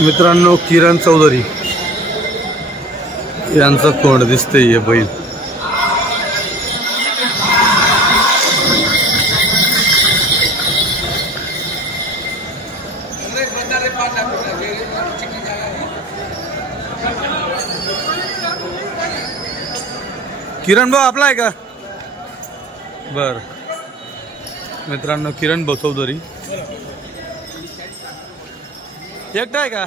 मित्रांनो, किरण चौधरी यांचा कोंड दिसतंय बैल. किरण भाऊ आपला आहे का? बर मित्रांनो, किरण भाऊ चौधरी एकटा आहे का?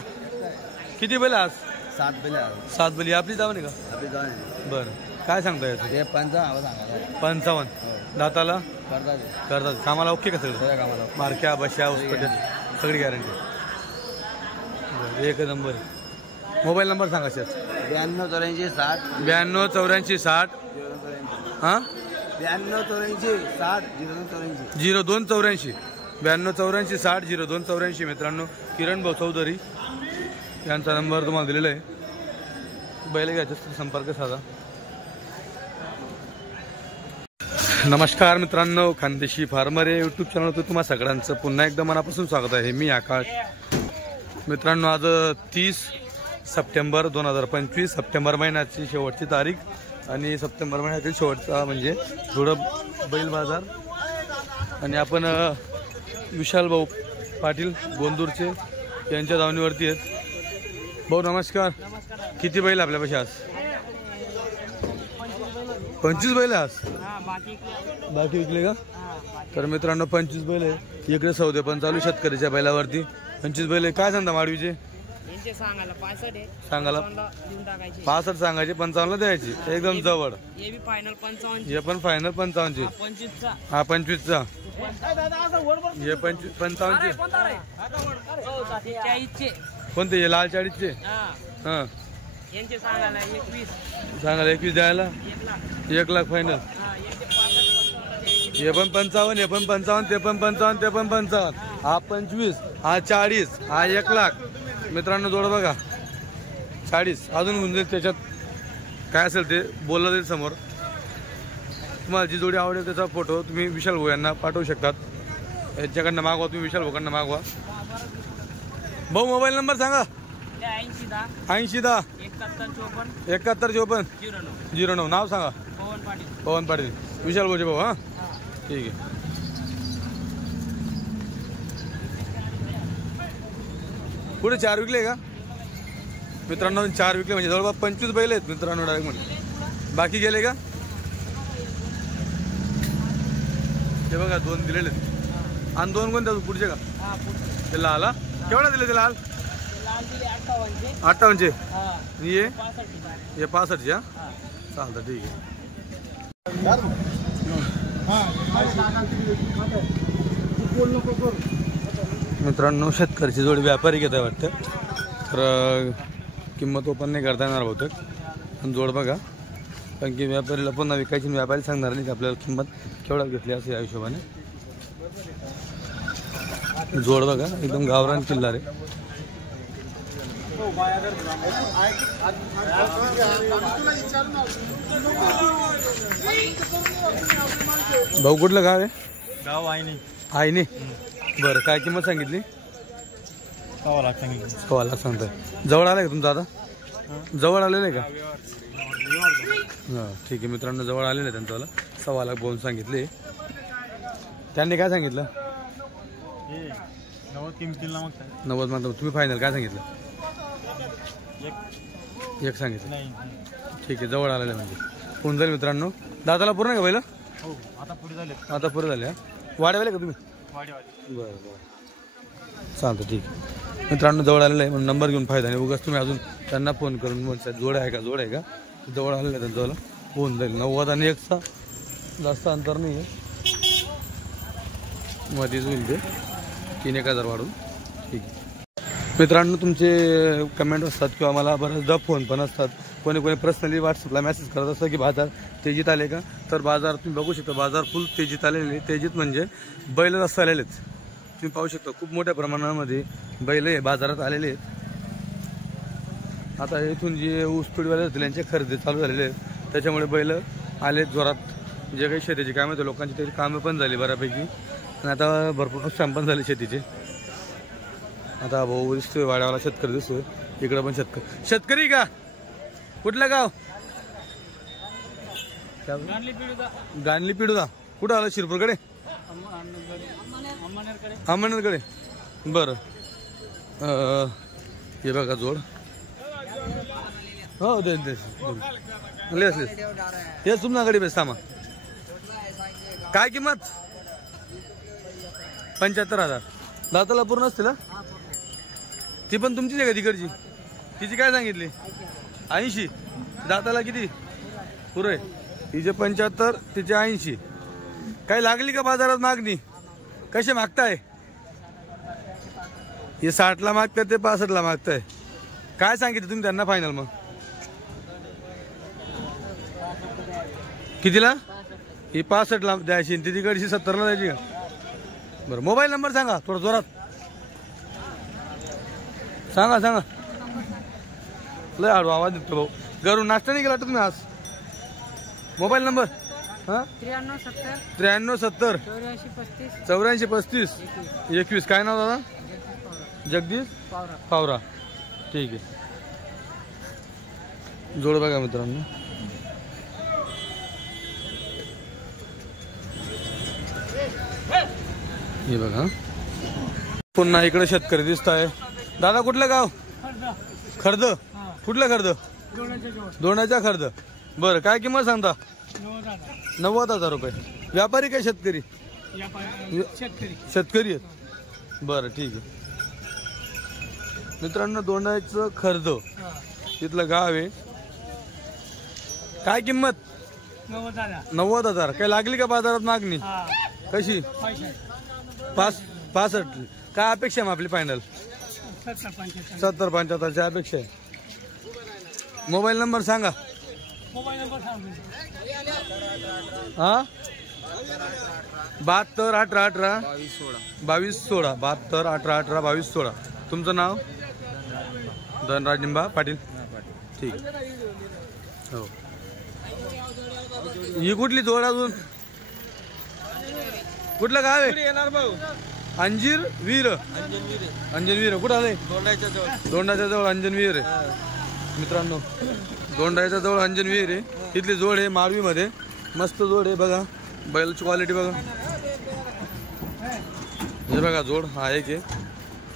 किती बैल आज? 7 बैल. 7 बैल. आपली जाव नाही का? आपली जाण. बर काय सांगता याचं? हे 55 सांगा. 55 दाताला करतात करतात. कामाला ओके का सगळं? सगळ्या कामाला मारक्या बशा हॉस्पिटल सगळी गॅरंटी. एक नंबर. मोबाईल नंबर सांगा सर. 92 84 60 92 84 60 हां 92 84 60 02 84 92 84 60 02 84. मित्रांनो, किरण भाऊ चौधरी यांचा नंबर तुम्हाला दिलेला आहे. बैल घ्यायचा संपर्क साधा. नमस्कार मित्रांनो, खानदेशी फार्मर या यूट्यूब चॅनलवर तुम्हा सगळ्यांचं पुन्हा एकदा मनापासून स्वागत आहे. मी आकाश. मित्रांनो, आज 30 सप्टेंबर 2025 सप्टेंबर महिन्याची शेवटची तारीख आणि सप्टेंबर महिन्यातील शेवटचा म्हणजे थोडं बैल बाजार. आणि आपण विशाल भाऊ पाटील गोंदूरचे यांच्या दावणीवरती आहेत. भाऊ नमस्कार. किती बैल आपल्यापाशी आज? 25 बैल आज. बाकी विकले का? तर मित्रांनो, 25 बैल आहे. इकडे सौदे पण चालू शेतकऱ्याच्या बैलावरती. 25 बैल आहे. काय सांगता माडवीचे? सांगायला 65 सांगायचे, 55 द्यायची. एकदम जवळ. हे पण फायनल 55 हा 25चा. हे 55 कोणते? हे लाल 40चे. हा सांगायला 21 द्यायला 1 लाख फायनल. हे पण 55 हे पण 55 ते पण 55 ते पण 55. हा 25 हा 40 हा 1 लाख. मित्रांनो, जोड बघा 40 अजून होऊन जाईल. त्याच्यात काय असेल ते बोललं जाईल समोर. तुम्हाला जी जोडी आवडेल त्याचा फोटो तुम्ही विशाल भाऊ यांना पाठवू शकतात. याच्याकडनं मागवा, तुम्ही विशाल भाऊकडनं मागवा. भाऊ मोबाईल नंबर सांगा. 80 10 71 54 09. नाव सांगा. पवन पाटील. विशाल भाऊचे भाऊ. हा ठीक आहे. पुढे 4 विकले का? मित्रांनो, 4 विकले म्हणजे जवळपास 25 बैल आहेत मित्रांनो डायरेक्ट मध्ये. बाकी गेले का? ते बघा 2 दिलेले आणि 2 कोणत्या पुढचे का? ते लाल. केवढा दिले ते लाल? 58चे. ये 65चे. हा चालतं ठीक आहे. मित्रांनो, शेतकऱ्याची जोडी व्यापारी घेत आहे वाटतं. तर किंमत ओपन नाही करता येणार बहुतेक. पण जोड बघा, कारण की व्यापारीला पुन्हा विकायची, व्यापारी सांगणार नाही की आपल्याला किंमत केवढा घेतली असं या हिशोबाने. जोड बघा एकदम गावरान किल्ला रे. भाऊ कुठलं गाव आहे? गाव आहे नाही. बरं, काय किंमत सांगितली? 1.25 लाख सांगितली. 1.25 लाख सांगताय. जवळ आलाय का तुमचा? आता जवळ आलेलं आहे का? हां ठीक आहे. मित्रांनो, जवळ आलेलं आहे त्यांचं. 1.25 लाख बोलून सांगितले. त्यांनी काय सांगितलं? 90 मागता. तुम्ही फायनल काय सांगितलं? 1 सांगितलं. ठीक आहे, जवळ आलेलं म्हणजे होऊन जाईल. मित्रांनो, दादाला पूर्ण का पहिलं? आता पुरे झाले. वाढवायला का तुम्ही? बरं चालतं ठीक आहे. मित्रांनो, जवळ आलेलं आहे म्हणून नंबर घेऊन फायदा नाही. उगाच तुम्ही अजून त्यांना फोन करून म्हणतात जोड आहे का जवळ आलेलं आहे त्यांचं होऊन जाईल. 90 आणि 1चा जास्त अंतर नाही आहे. मध्येच होईल ते 3-1000 वाढून. ठीक आहे. मित्रांनो, तुमचे कमेंट असतात किंवा मला बऱ्याचदा फोन पण असतात. कोणी पर्सनली व्हॉट्सअपला मेसेज करत असतं की बाजार तेजीत आले का? तर बाजार तुम्ही बघू शकता, बाजार फुल तेजीत आलेले. तेजीत म्हणजे बैल जास्त आलेलेच. तुम्ही पाहू शकता खूप मोठ्या प्रमाणामध्ये बैल हे बाजारात आलेले आहेत. आता इथून जे ऊसतोडीवाले होते त्यांचे खरेदी चालू झालेले आहेत. त्याच्यामुळे बैल आले जोरात. जे काही शेतीची कामं होते लोकांची तरी कामं पण झाली बऱ्यापैकी. आणि आता भरपूर नुकसान पण झाले शेतीचे. आता भाऊ दिसतोय वाड्यावाला शेतकरी दिसतोय, इकडं पण शेतकरी का? कुठलं गाव? गाणली पिडुदा. कुठं आलं? शिरपूरकडे, अमरनेरकडे. बरं हे बघा जोड. हो दे हेच तुमच्याकडे बेस सामा. काय किंमत? 75,000. दाताला पूर्ण असते ना? ती पण तुमचीच आहे का तिकडची? तिची काय सांगितली? 80. दाताला किती पुरे? तिचे 75, तिचे 80. काय लागली का बाजारात मागणी? कसे मागताय? हे 60ला मागताय, ते 65ला मागताय. काय सांगितलं तुम्ही त्यांना फायनल? मग कितीला? ही 65ला द्यायची, ती तिकडची 70ला द्यायची का? बरं मोबाईल नंबर सांगा थोडं जोरात सांगा. लय आडू आवाज देतो भाऊ. घरून नाश्ता नाही केला तुम्ही आज? Mobile number? हां 9370 84 35 21. काय नाव दादा? जगदीश पावरा. ठीक आहे. जोड बघा मित्रांनो. हे बघा पुन्हा इकडे शेतकरी दिसत आहे. दादा कुठलं गाव? खर्द. कुठलं खर्द? दोंडाच्या खर्द. बरं काय किंमत सांगता? 90,000 रुपये. व्यापारी काय शेतकरी? शेतकरी आहेत. बरं ठीक आहे मित्रांनो. दोंडाचं खर्द तिथलं गाव आहे. काय किंमत? 90,000. काय लागली का बाजारात मागणी? कशी? 65. काय अपेक्षा आहे आपली फायनल? 70-75ची अपेक्षा आहे. मोबाईल नंबर सांगा. हा 72 18 18 22 16 72 18 18 22 16. तुमचं नाव? धनराज निंबा पाटील. ठीक आहे. हो ही कुठली जोड? अजून कुठलं गाव आहे? अंजीर वीर. अंजन वीर कुठं आलंय? दोंडाच्या जवळ अंजन वीर आहे मित्रांनो. दोंडाच्या जवळ अंजन वीर आहे. तिथली जोड आहे मारवी मध्ये. मस्त जोड आहे बघा. बैलची क्वालिटी बघा. हे बघा जोड हा एक आहे.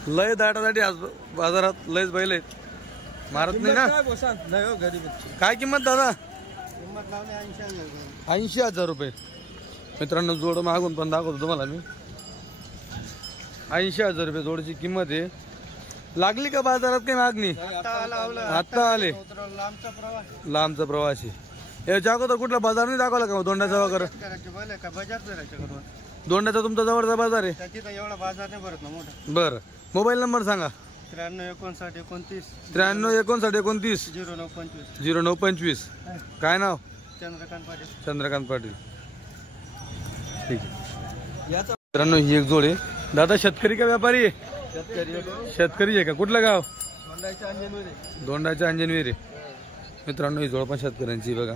लय दाटादाटी आज बाजारात लयच बैल आहेत. मारत नाही ना? काय किंमत दादा? 80,000 रुपये मित्रांनो. जोड मागून पण दाखवतो तुम्हाला मी. 80,000 रुपये जोडची किंमत आहे. लागली का बाजारात काही मागणी? आता आले. लांबचा प्रवासी. याच्या अगोदर कुठला बाजार नाही दाखवला का? दोंडाचा वगैरे? दोंडाचा तुमचा जवळचा बाजार आहे? बरं मोबाईल नंबर सांगा. 93 0925. काय नाव? चंद्रकांत पाटील. ठीक आहे मित्रांनो. ही एक जोड आहे. दादा शेतकरी का व्यापारी आहे? शेतकरी आहे का? कुठलं गाव? दोंडाच्या अंजनवीर आहे मित्रांनो. ही जोड पण शेतकऱ्यांची बघा.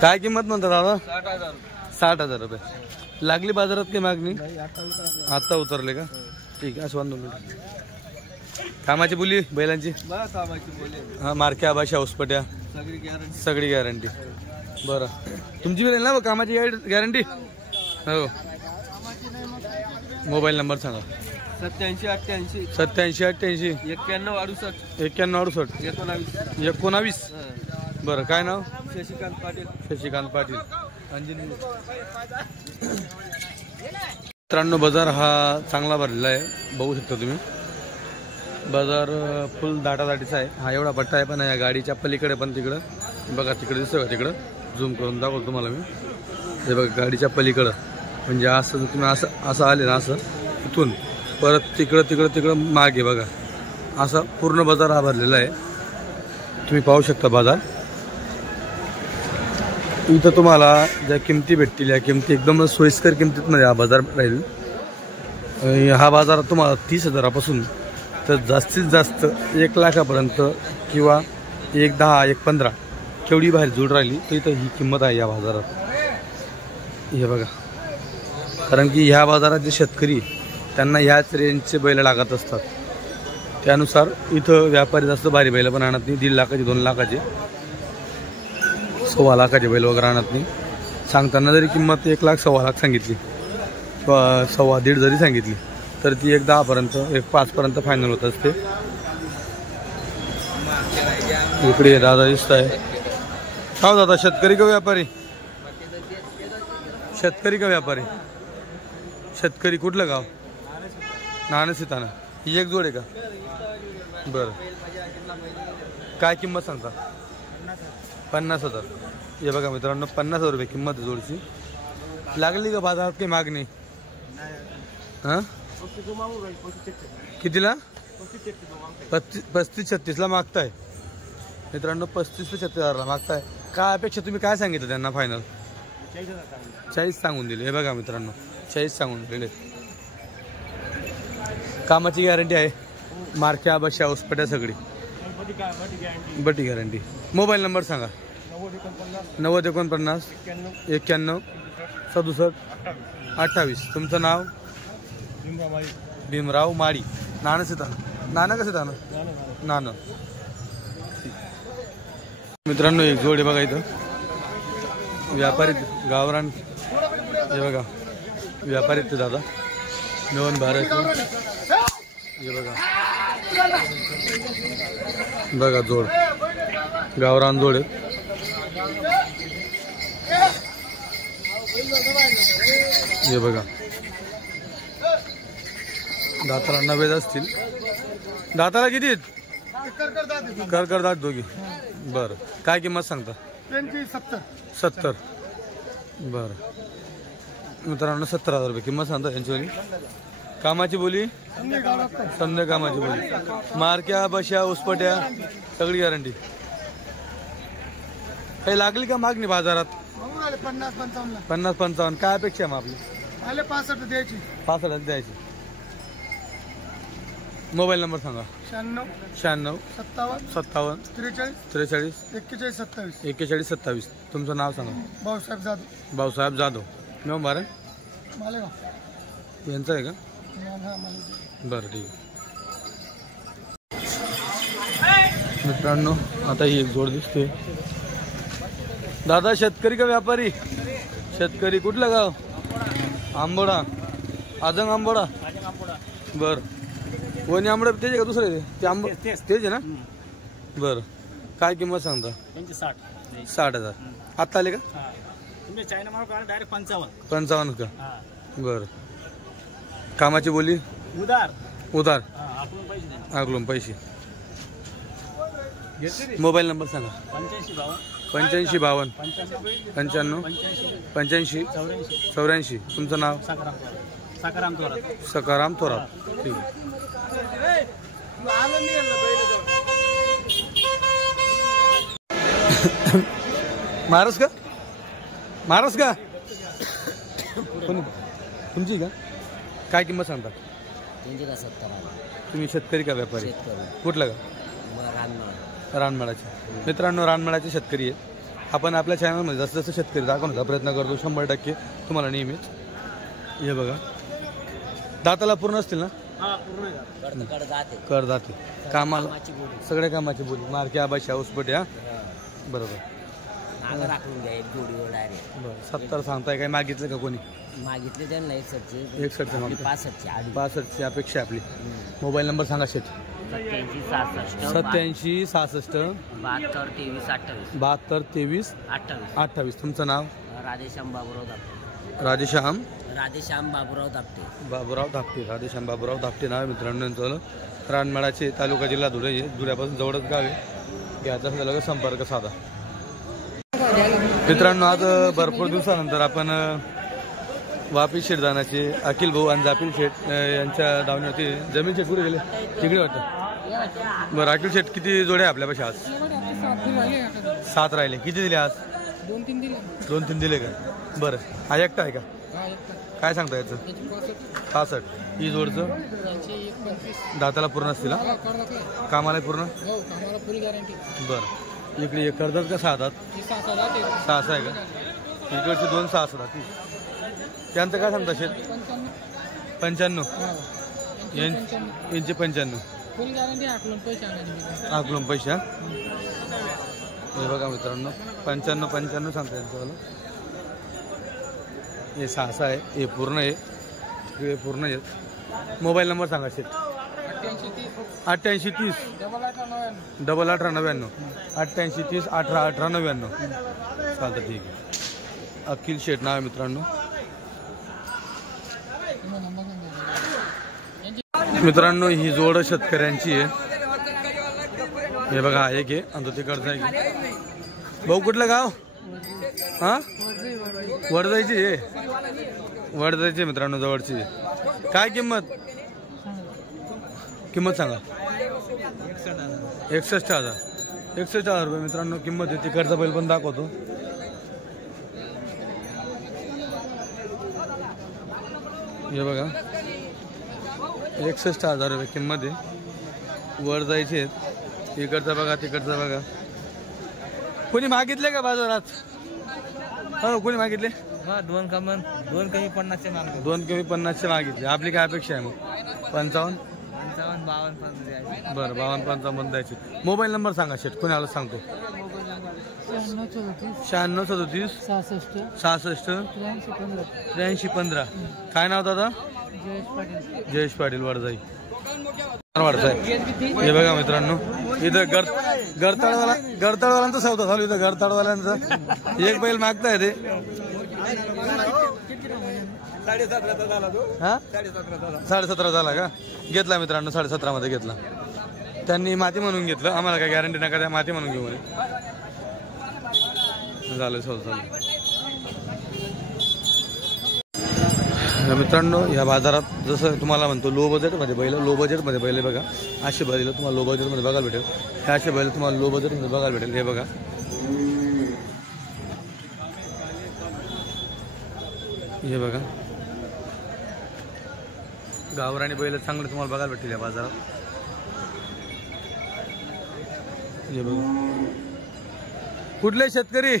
काय किंमत म्हणता दादा? 60,000 रुपये. लागली बाजारात काही मागणी? आता उतरले का? ठीक आहे. असं कामाची बोली बैलांची? हा मार्क्या भाषा उसपट्या सगळी गॅरंटी. बरं तुमची बी ना कामाची गॅरंटी? हो. मोबाईल नंबर सांगा. 87 88 87 88 91 68 91 19. बरं काय नाव? शशिकांत पाटील. मित्रांनो बाजार हा चांगला भरलेला आहे. बघू शकता तुम्ही. बाजार फुल दाटादाटीचा आहे. हा एवढा पट्टा आहे. पण या गाडीच्या पलीकडे पण तिकडं बघा. तिकडे दिसतं का? तिकडं झूम करून दाखवतो तुम्हाला मी. हे बघा गाडीच्या पलीकडं. म्हणजे असं तुम्ही असं आले ना असं इथून परत तिकडं मागे बघा. असा पूर्ण बाजार हा भरलेला आहे. तुम्ही पाहू शकता बाजार. इथं तुम्हाला ज्या किमती भेटतील या किमती एकदम सोयीस्कर किमतीमध्ये हा बाजार राहील. हा बाजार तुम्हाला 30,000पासून तर जास्तीत जास्त 1 लाखापर्यंत किंवा 1 10 1 15 केवढी बाहेर जोड राहिली तर इथं ही किंमत आहे या बाजारात. हे बघा, कारण की ह्या बाजारात जे शेतकरी त्यांना ह्याच रेंजचे बैल लागत असतात, त्यानुसार इथं व्यापारी जास्त भारी बैल पण आणत नाही. 1.5 लाखाचे 2 लाखाचे 1.25 लाखाचे बैल वगैरे आणत नाही. सांगताना जरी किंमत 1 लाख 1.25 लाख सांगितली, 1.25 जरी सांगितली तर ती 1.10 पर्यंत 1.5 पर्यंत फायनल होत असते. इकडे दादा दिसत आहे. का दादा, शेतकरी का व्यापारी? शेतकरी का व्यापारी? शेतकरी. कुठलं गाव? नाणेसिताना. ही एक जोड आहे का? बरं, काय किंमत सांगता? 50,000. हे बघा मित्रांनो, 50,000 रुपये किंमत आहे जोडची. लागली का बाजारात काही मागणी? हां, कितीला? 35-36ला मागताय मित्रांनो. 35-36,000ला मागताय. काय अपेक्षा, तुम्ही काय सांगितलं त्यांना फायनल? 40 सांगून दिले. हे बघा मित्रांनो, 40 सांगून दिले. कामाची गॅरंटी आहे? मार्क्या बशा उसपट्या सगळी बटी गॅरंटी. मोबाईल नंबर सांगा. 9049 91 67 28. तुमचं नाव? भीमराव माळी. नाणेसिताना. नाणं कसं तानं? नाणं. मित्रांनो, एक जोड आहे बघा इथं. व्यापारी गावरान. हे बघा, व्यापारी ते दादा नवन भारत. हे बघा बघा, जोड गावरान जोड आहे. हे बघा, दाताला 90 असतील. दाताला किती आहेत? कर दात दोघी. बरं, काय किंमत सांगता? 70. बरं मित्रांनो, 70,000 रुपये किंमत सांगता यांची. कामाची बोली? संध्या कामाची बोली. मार्क्या बशा उसपट्या सगळी गॅरंटी. काही लागली का मागणी बाजारात? 50-55. काय अपेक्षा मग आपली? 65 द्यायची. मोबाईल नंबर सांगा. 96 57 43 41 27. तुमचं नाव सांगा. भाऊसाहेब जाधव. नंबर यांचं आहे का? बरं, ठीक आहे. मित्रांनो, आता ही एक जोड दिसते. दादा, शेतकरी का व्यापारी? शेतकरी. कुठलं गाव? आंबोडा. आजंग आंबोडा. बरं, कोणी आंबोडा तेच का दुसरे? ते आंबो तेच आहे ना? बरं, काय किंमत सांगता? 60,000. आत्ता आले का? डायरेक्ट 55 का? बरं, कामाची बोली? उधार. आकलून पैसे. मोबाईल नंबर सांगा. 85 52 95 85 84. तुमचं नाव? सकाराम थोरात. ठीक आहे. महाराज का? तुमची का? काय किंमत सांगता? 70. तुम्ही शेतकरी का व्यापारी? कुठलं का? रानमेळाचे. मित्रांनो, रानमेळाचे शेतकरी आहेत. आपण आपल्या चॅनलमध्ये जास्त जास्त शेतकरी दाखवण्याचा प्रयत्न करतो 100% तुम्हाला नेहमीच. हे बघा, दाताला पूर्ण असतील ना? कर जाते. कामाला सगळ्या कामाची बोली. मार्क्या बशा उसपट्या. बरोबर. 70 सांगताय. काय मागितलं का कोणी? मागितले त्यांना 61 65ची अपेक्षा आपली. मोबाईल नंबर सांगा शेत. 87 66 72 23 28. तुमचं नाव? राधेश्याम बाबूराव धापटे नाव मित्रांनो यांचं. रानमेळाचे, तालुका जिल्हा धुळे. धुळ्यापासून जवळच गाव आहे. घ्यायचा असं संपर्क साधा. मित्रांनो, आज भरपूर दिवसानंतर आपण वापी शेठदानाचे अखिल भाऊ आणि जापील शेठ यांच्या दावणीवरती. जमीन शेठ कुठे गेले? तिकडे वाटतं. बरं, अखिल शेठ, किती जोड्या आपल्यापाशी आज? 7 राहिले. किती दिले आज? 2-3 दिले का? बरं, हा एकटा आहे का? काय सांगता याचं? 65. ही जोडचं दाताला पूर्ण असतील? कामाला पूर्ण? बरं, इकडे एक करतात का 6 दात? 6 आहे का? इकडचे 2 6 ठीक. त्यांचं काय सांगता शेत? 95 यांचे 95 फुल गॅरंटी आकलून पैसे आणायचे. आकलून पैसे. हे बघा मित्रांनो 95 सांगता यांचं. हे 6 आहे, हे पूर्ण आहे, हे पूर्ण आहे. मोबाईल नंबर सांगा शेत. 88 30 88 99 88 30 18 18 99. चालतं ठीक आहे. अखिल शेठ नाव आहे मित्रांनो. मित्रांनो ही जोड शेतकऱ्यांची आहे. हे बघा एक आहे आणि तो तिकडचा आहे. भाऊ कुठलं गाव? हा वडजायची आहे. वडजायची मित्रांनो जवळची. काय किंमत सांगा? 61,000 61,000 रुपये मित्रांनो किंमत आहे. तिकडचा बैल पण दाखवतो. हे बघा 61,000 रुपये किंमत आहे. वर जायचे आहेत. इकडचा बघा तिकडचा बघा. कोणी मागितले का बाजारात? हो कोणी मागितले? 2 कमी 50चे माल. 2 कमी 50चे मागितले. आपली काय अपेक्षा आहे मग? 55 52 बरं 52 55 द्यायचे. मोबाईल नंबर सांगा शेठ. कोणी आलं सांगतो. 96 37 66 83 15. काय नाव दादा? जयेश पाटील वडजाई वाडसाहेब. हे बघा मित्रांनो इथं गरताळवाल्यांचा सौदा चालू. इथं गरताळवाल्यांचा एक बैल मागताय ते. हा 17.5 झाला का? घेतला मित्रांनो 17.5 मध्ये घेतला. त्यांनी माती म्हणून घेतलं. आम्हाला काय गॅरंटी नका द्या, माती म्हणून घेऊ म्हणे. झालं सौदा चालू. मित्रांनो या बाजारात जसं तुम्हाला म्हणतो लो बजेटमध्ये बैल बघा. असे बैल तुम्हाला लो बजेटमध्ये बघायला भेटेल. हे असे बैल तुम्हाला लो बजेटमध्ये बघायला भेटेल. हे बघा हे बघा गावरानी बैल चांगले तुम्हाला बघायला भेटतील या बाजारात. हे बघा कुठले शेतकरी?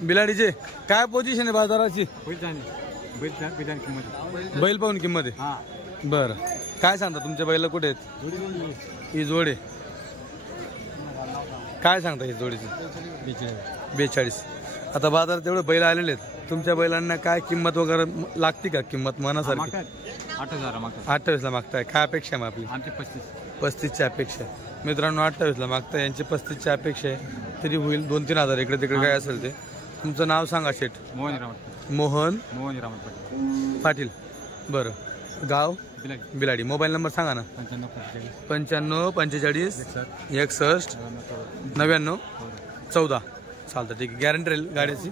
बिलाडीचे. काय पोझिशन आहे बाजाराची? बैल पाहून किंमत आहे. बरं काय सांगता तुमच्या बैला कुठे आहेत? ही जोड आहे. काय सांगता ही जोडीची? 42. आता बाजारात तेवढे बैल आलेले आहेत. तुमच्या बैलांना काय किंमत वगैरे लागते का? किंमत मनासारखी 28ला मागताय. काय अपेक्षा आहे मग आपली? 35ची अपेक्षा. मित्रांनो 28ला मागताय. यांची 35ची अपेक्षा आहे. तरी होईल 2-3 हजार इकडे तिकडे काय असेल ते. तुमचं नाव सांगा शेठ. मोहन पाटील. बरं गाव? बिलाडी. मोबाईल नंबर सांगा ना. 95 45 61 99 14. चालतं ठीक आहे. गॅरंटी राहील गाडीची?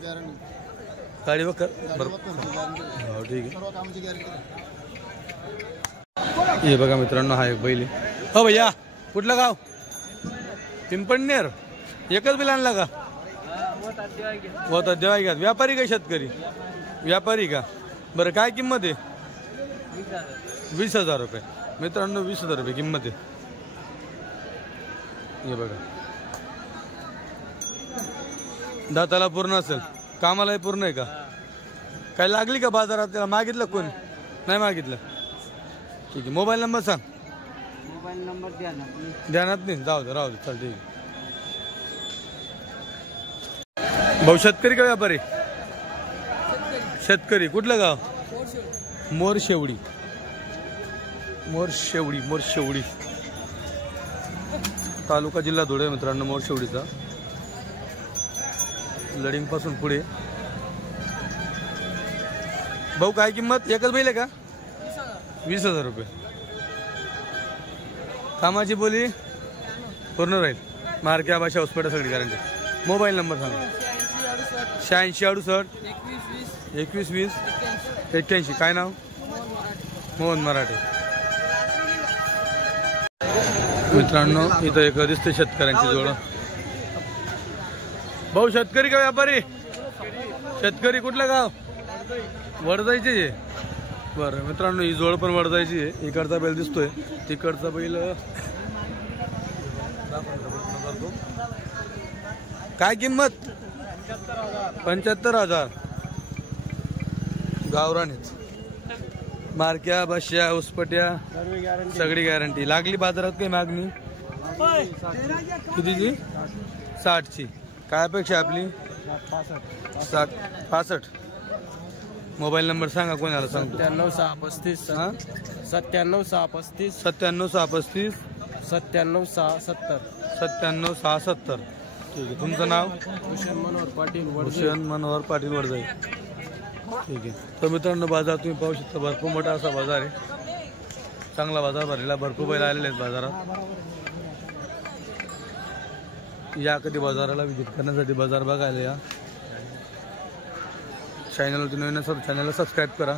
गाडी बघ बरं हो ठीक आहे. हे बघा मित्रांनो हा एक बैल आहे. हो भैया कुठलं गाव? पिंपळनेर. एकच बैल आणला का? होता देवाई का? व्यापारी का शेतकरी? व्यापारी का? बरं काय किंमत आहे? 20,000 रुपये. मित्रांनो 20,000 रुपये किंमत आहे. हे बघा दाताला पूर्ण असेल. कामालाही पूर्ण आहे का? काय लागली का बाजारात? त्याला मागितलं कोण? नाही मागितलं. ठीक आहे. मोबाईल नंबर सांग. मोबाईल नंबर ध्यानात नाही. जाऊ दे राहू दे. चल ठीक आहे. भाऊ शेतकरी का व्यापारी? शेतकरी. कुठलं गाव? मोरशेवडी. तालुका जिल्हा धुळे मित्रांनो मोरशेवडीचा. लडिंग पासून पुढे. भाऊ काय किंमत? एकच बैल आहे का? 20,000 रुपये. कामाची बोली पूर्ण राहील. मार्क्या भाषा हॉस्पिटल सगळी गॅरंटी. मोबाईल नंबर सांगा. 86 68 21 20 81. काय नाव? मोहन मराठे. मित्रांनो इथं एक दिसते शेतकऱ्यांची जोड. भाऊ शेतकरी का व्यापारी? शेतकरी. कुठलं गाव? वडजायची. बरं मित्रांनो ही जोड पण वडजायची आहे. इकडचा बैल दिसतोय. तिकडचा बैल काय किंमत? 75,000 गावरानीच. मारक्या बश्या उसपट्या सगळी गॅरंटी. लागली बाजारात काही मागणी कितीची? 60ची. काय अपेक्षा आपली? 65. मोबाईल नंबर सांगा कोणाला सांगतो. 97 635 हा 97 635 97 635 97 670. 97 670. ठीक आहे. तुमचं नाव? भूषण मनोहर पाटील भूषण मनोहर पाटील वडजाई. ठीक आहे. तर मित्रांनो बाजार तुम्ही पाहू शकता. भरपूर मोठा असा बाजार आहे. चांगला बाजार भरलेला. भरपूर बैल आलेले आहेत बाजारात. या कधी बाजाराला विजिट करण्यासाठी बाजार बघायला या. चॅनलवरती नवीन असेल चॅनलला सबस्क्राईब करा.